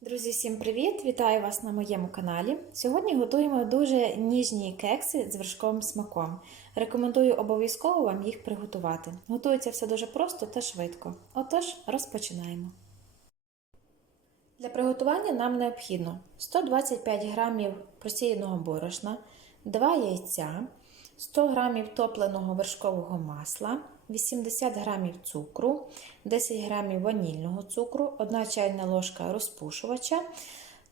Друзі, всім привіт! Вітаю вас на моєму каналі. Сьогодні готуємо дуже ніжні кекси з вершковим смаком. Рекомендую обов'язково вам їх приготувати. Готується все дуже просто та швидко. Отож, розпочинаємо. Для приготування нам необхідно 125 г просіяного борошна, 2 яйця, 100 г топленого вершкового масла, 80 г цукру, 10 г ванільного цукру, 1 чайна ложка розпушувача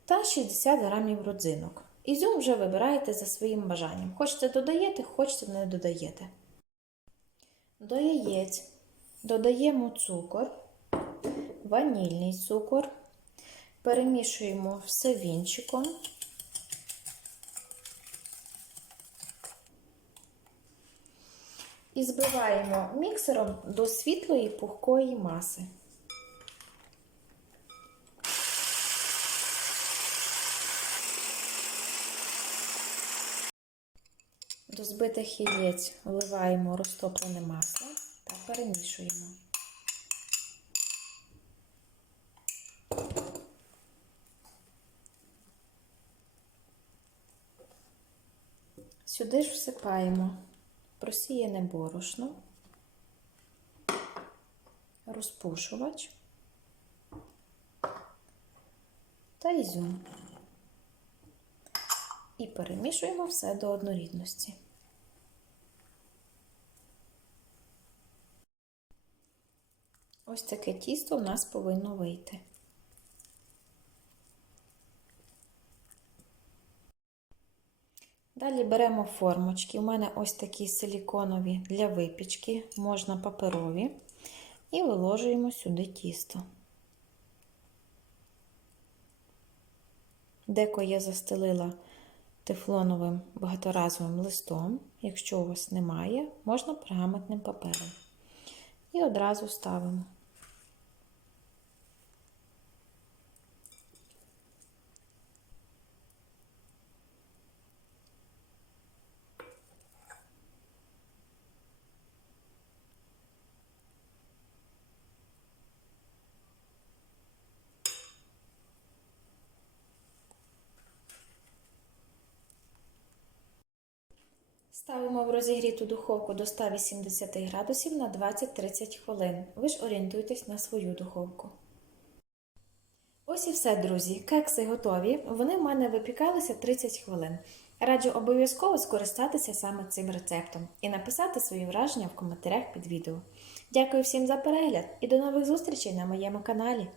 та 60 г родзинок. Ізюм вже вибираєте за своїм бажанням. Хочете додаєте, хочете не додаєте. До яєць додаємо цукор, ванільний цукор, перемішуємо все вінчиком. І збиваємо міксером до світлої пухкої маси. До збитих яєць вливаємо розтоплене масло та перемішуємо. Сюди ж всипаємо просіяне борошно, розпушувач та ізюм. І перемішуємо все до однорідності. Ось таке тісто у нас повинно вийти. Далі беремо формочки. У мене ось такі силіконові для випічки, можна паперові, і виложуємо сюди тісто. Деко я застелила тефлоновим багаторазовим листом. Якщо у вас немає, можна пергаментним папером. І одразу ставимо. Ставимо в розігріту духовку до 180 градусів на 20-30 хвилин. Ви ж орієнтуйтесь на свою духовку. Ось і все, друзі. Кекси готові. Вони в мене випікалися 30 хвилин. Раджу обов'язково скористатися саме цим рецептом і написати свої враження в коментарях під відео. Дякую всім за перегляд і до нових зустрічей на моєму каналі.